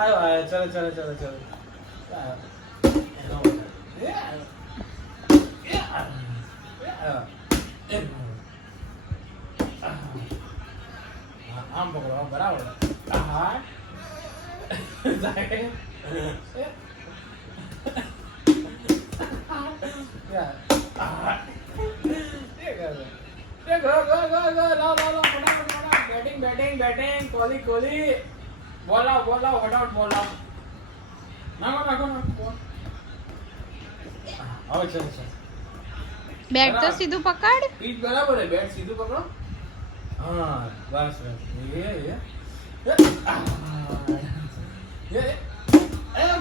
आयो आयो चलो चलो चलो चलो आम पकड़ो बराबर हाँ batting batting batting Kohli Kohli ball आओ फटाफट बॉल आओ नागो नागो नागो आओ चलो चलो બેટ તો સીધું પકડ. પીચ બરાબર है बैट सीधू पकड़ो हाँ बस बस ये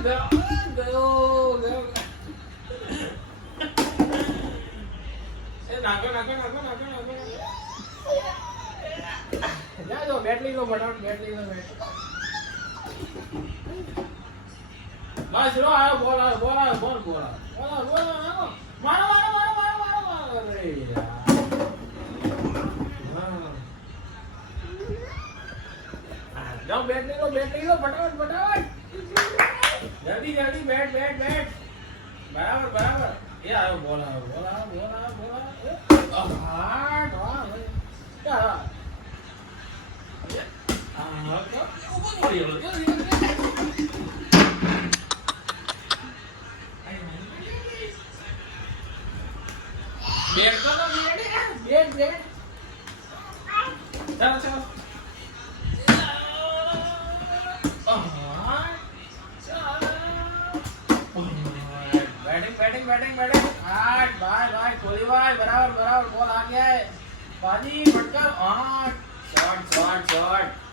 गयो गयो नागो नागो नागो नागो नागो जा दो बैट ली लो फटाफट बैट ली लो बैट बस लो आयो बॉल आयो बॉल आयो बॉल बॉल आयो बॉल आयो मारो मारो मारो मारो मारो मारो अरे यार जाओ बैट ले लो फटाफट फटाफट जल्दी जल्दी बैट बैट बैट बराबर बराबर ये आयो बॉल आयो बॉल आयो बॉल आयो बॉल आयो हार्ड वाह क्या हाँ तो ऊपर पड़ी हो जल्दी बैट को तो बैट बैट चलो चलो बैटिंग बैटिंग बैटिंग आठ बाय बाय कोहली भाई बराबर बराबर बॉल आ गया है बाजी फटकर आठ शॉट शॉट शॉट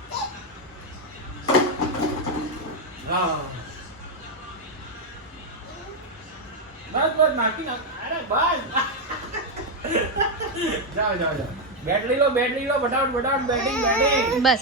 बस बस नाकी ना अरे बस जाओ जाओ जाओ बैट ले लो फटाफट फटाफट बैटिंग बैटिंग બસ